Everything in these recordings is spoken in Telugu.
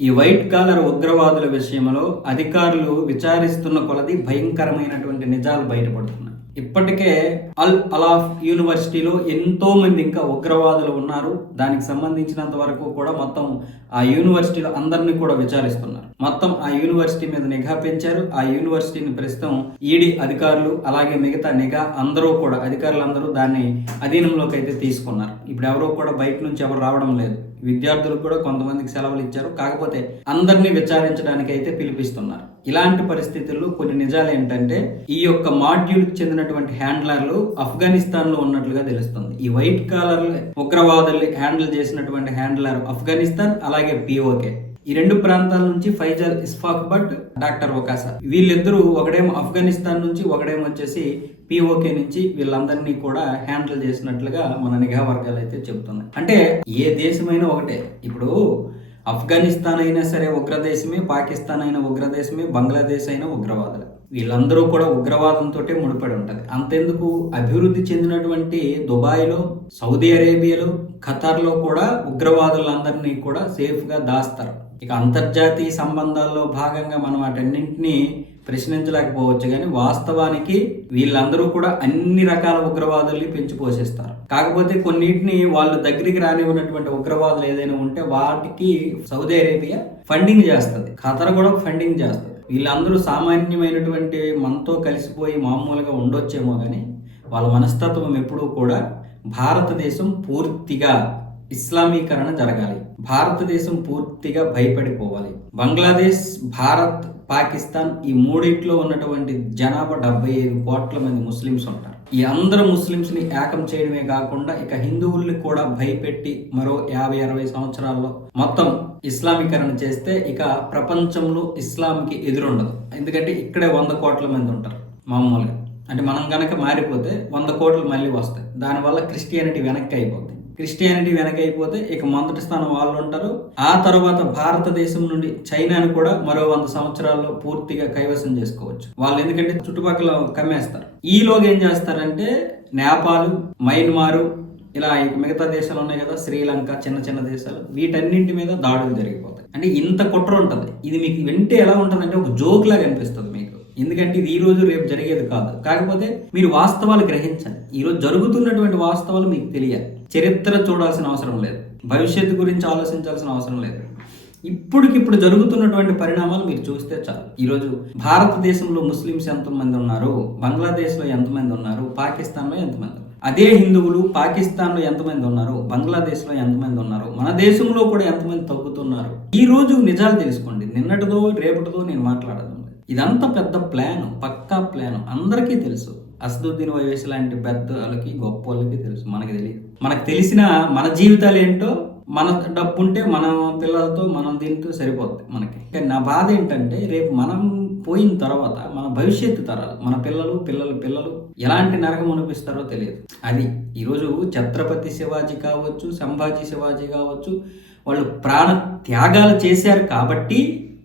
ఈ వైట్ కాలర్ ఉగ్రవాదుల విషయంలో అధికారులు విచారిస్తున్న కొలది భయంకరమైనటువంటి నిజాలు బయటపడుతున్నాయి. ఇప్పటికే అల్ అలాఫ్ యూనివర్సిటీలో ఎంతో మంది ఇంకా ఉగ్రవాదులు ఉన్నారు. దానికి సంబంధించినంత వరకు కూడా మొత్తం ఆ యూనివర్సిటీలో అందరినీ కూడా విచారిస్తున్నారు. మొత్తం ఆ యూనివర్సిటీ మీద నిఘా పెంచారు. ఆ యూనివర్సిటీని ప్రస్తుతం ఈడీ అధికారులు అలాగే మిగతా నిఘా అందరూ కూడా అధికారులందరూ దాన్ని అధీనంలోకి అయితే తీసుకున్నారు. ఇప్పుడు ఎవరో కూడా బయట నుంచి ఎవరు రావడం లేదు. విద్యార్థులకు కూడా కొంతమందికి సెలవులు ఇచ్చారు. కాకపోతే అందరినీ విచారించడానికి అయితే పిలిపిస్తున్నారు. ఇలాంటి పరిస్థితుల్లో కొన్ని నిజాలు ఏంటంటే ఈ యొక్క మాడ్యూల్కి చెందినటువంటి హ్యాండ్లర్లు ఆఫ్ఘనిస్తాన్ లో ఉన్నట్లుగా తెలుస్తుంది. ఈ వైట్ కాలర్ ఉగ్రవాదుల్ని హ్యాండిల్ చేసినటువంటి హ్యాండ్లర్ ఆఫ్ఘనిస్తాన్ అలాగే పిఓకే ఈ రెండు ప్రాంతాల నుంచి ఫైజల్ ఇస్ఫాక్ భట్, డాక్టర్ ఒకాసా వీళ్ళిద్దరూ ఒకడేమో ఆఫ్ఘనిస్తాన్ నుంచి ఒకడేమో వచ్చేసి పిఓకే నుంచి వీళ్ళందరినీ కూడా హ్యాండిల్ చేసినట్లుగా మన నిఘా వర్గాలు అయితే చెబుతున్నాయి. అంటే ఏ దేశమైనా ఒకటే. ఇప్పుడు ఆఫ్ఘనిస్తాన్ అయినా సరే ఉగ్రదేశమే, పాకిస్తాన్ అయినా ఉగ్రదేశమే, బంగ్లాదేశ్ అయినా ఉగ్రవాదులు. వీళ్ళందరూ కూడా ఉగ్రవాదంతో ముడిపడి ఉంటుంది. అంతెందుకు అభివృద్ధి చెందినటువంటి దుబాయ్లో, సౌదీ అరేబియాలో, ఖతార్లో కూడా ఉగ్రవాదులందరినీ కూడా సేఫ్గా దాస్తారు. ఇక అంతర్జాతీయ సంబంధాల్లో భాగంగా మనం వాటన్నింటినీ ప్రశ్నించలేకపోవచ్చు, కానీ వాస్తవానికి వీళ్ళందరూ కూడా అన్ని రకాల ఉగ్రవాదుల్ని పెంచి పోషిస్తారు. కాకపోతే కొన్నిటిని వాళ్ళు దగ్గరికి రానివ్వనటువంటి ఉగ్రవాదులు ఏదైనా ఉంటే వాటికి సౌదీ అరేబియా ఫండింగ్ చేస్తుంది, ఖతర్ కూడా ఫండింగ్ చేస్తుంది. వీళ్ళందరూ సామాన్యమైనటువంటి మనతో కలిసిపోయి మామూలుగా ఉండొచ్చేమో కానీ వాళ్ళ మనస్తత్వం ఎప్పుడూ కూడా భారతదేశం పూర్తిగా ఇస్లామీకరణ జరగాలి, భారతదేశం పూర్తిగా భయపడిపోవాలి. బంగ్లాదేశ్, భారత్, పాకిస్తాన్ ఈ మూడిట్లో ఉన్నటువంటి జనాభా 75 కోట్ల మంది ముస్లిమ్స్ ఉంటారు. ఈ అందరు ముస్లిమ్స్ ని ఏకం చేయడమే కాకుండా ఇక హిందువుల్ని కూడా భయపెట్టి మరో 50-60 సంవత్సరాల్లో మొత్తం ఇస్లామీకరణ చేస్తే ఇక ప్రపంచంలో ఇస్లాంకి ఎదురుండదు. ఎందుకంటే ఇక్కడే 100 కోట్ల మంది ఉంటారు మామూలుగా. అంటే మనం కనుక మారిపోతే 100 కోట్లు మళ్ళీ వస్తాయి. దానివల్ల క్రిస్టియానిటీ వెనక్కి అయిపోతుంది. క్రిస్టియానిటీ వెనకైపోతే ఇక మొదటి స్థానం వాళ్ళు ఉంటారు. ఆ తర్వాత భారతదేశం నుండి చైనాను కూడా మరో 100 సంవత్సరాల్లో పూర్తిగా కైవసం చేసుకోవచ్చు వాళ్ళు. ఎందుకంటే చుట్టుపక్కల కమ్మేస్తారు. ఈలోగా ఏం చేస్తారంటే నేపాల్, మయన్మారు ఇలా మిగతా దేశాలు ఉన్నాయి కదా, శ్రీలంక, చిన్న చిన్న దేశాలు, వీటన్నింటి మీద దాడులు జరిగిపోతాయి. అంటే ఇంత కుట్ర ఉంటుంది. ఇది మీకు వింటే ఎలా ఉంటుందంటే ఒక జోక్ లాగా అనిపిస్తుంది మీకు. ఎందుకంటే ఇది ఈ రోజు రేపు జరిగేది కాదు. కాకపోతే మీరు వాస్తవాలు గ్రహించాలి. ఈరోజు జరుగుతున్నటువంటి వాస్తవాలు మీకు తెలియాలి. చరిత్ర చూడాల్సిన అవసరం లేదు, భవిష్యత్తు గురించి ఆలోచించాల్సిన అవసరం లేదు. ఇప్పటికిప్పుడు జరుగుతున్నటువంటి పరిణామాలు మీరు చూస్తే చాలు. ఈరోజు భారతదేశంలో ముస్లిమ్స్ ఎంతమంది ఉన్నారు, బంగ్లాదేశ్లో ఎంతమంది ఉన్నారు, పాకిస్తాన్లో ఎంతమంది, అదే హిందువులు పాకిస్తాన్లో ఎంతమంది ఉన్నారు, బంగ్లాదేశ్లో ఎంతమంది ఉన్నారు, మన దేశంలో కూడా ఎంతమంది తగ్గుతున్నారు. ఈ రోజు నిజాలు తెలుసుకోండి. నిన్నటిదో రేపటిదో నేను మాట్లాడదు. ఇదంతా పెద్ద ప్లాన్, పక్కా ప్లాన్. అందరికీ తెలుసు. అసదుద్దీన్ ఓవైసీ లాంటి పెద్దలకి గొప్ప వాళ్ళకి తెలుసు, మనకి తెలియదు. మనకు తెలిసిన మన జీవితాలు ఏంటో, మన డబ్బు ఉంటే మన పిల్లలతో మనం దీంతో సరిపోతుంది మనకి. కానీ నా బాధ ఏంటంటే రేపు మనం పోయిన తర్వాత మన భవిష్యత్తు తరాలు, మన పిల్లలు పిల్లలు పిల్లలు ఎలాంటి నరకం అనిపిస్తారో తెలియదు. అది ఈరోజు ఛత్రపతి శివాజీ కావచ్చు, సంభాజీ శివాజీ కావచ్చు, వాళ్ళు ప్రాణ త్యాగాలు చేశారు కాబట్టి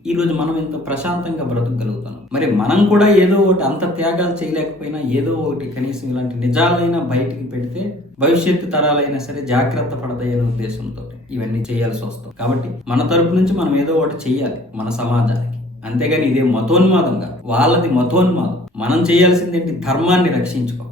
ఈరోజు మనం ఇంత ప్రశాంతంగా బ్రతకగలుగుతాం. మరి మనం కూడా ఏదో ఒకటి, అంత త్యాగాలు చేయలేకపోయినా ఏదో ఒకటి కనీసం ఇలాంటి నిజాలైనా బయటికి పెడితే భవిష్యత్తు తరాలైనా సరే జాగ్రత్త పడతాయనే ఉద్దేశంతో ఇవన్నీ చేయాల్సి వస్తుంది. కాబట్టి మన తరపు నుంచి మనం ఏదో ఒకటి చెయ్యాలి మన సమాజానికి. అంతేగాని ఇదే మతోన్మాదంగా, వాళ్ళది మతోన్మాదం. మనం చేయాల్సింది ఏంటి? ధర్మాన్ని రక్షించుకో.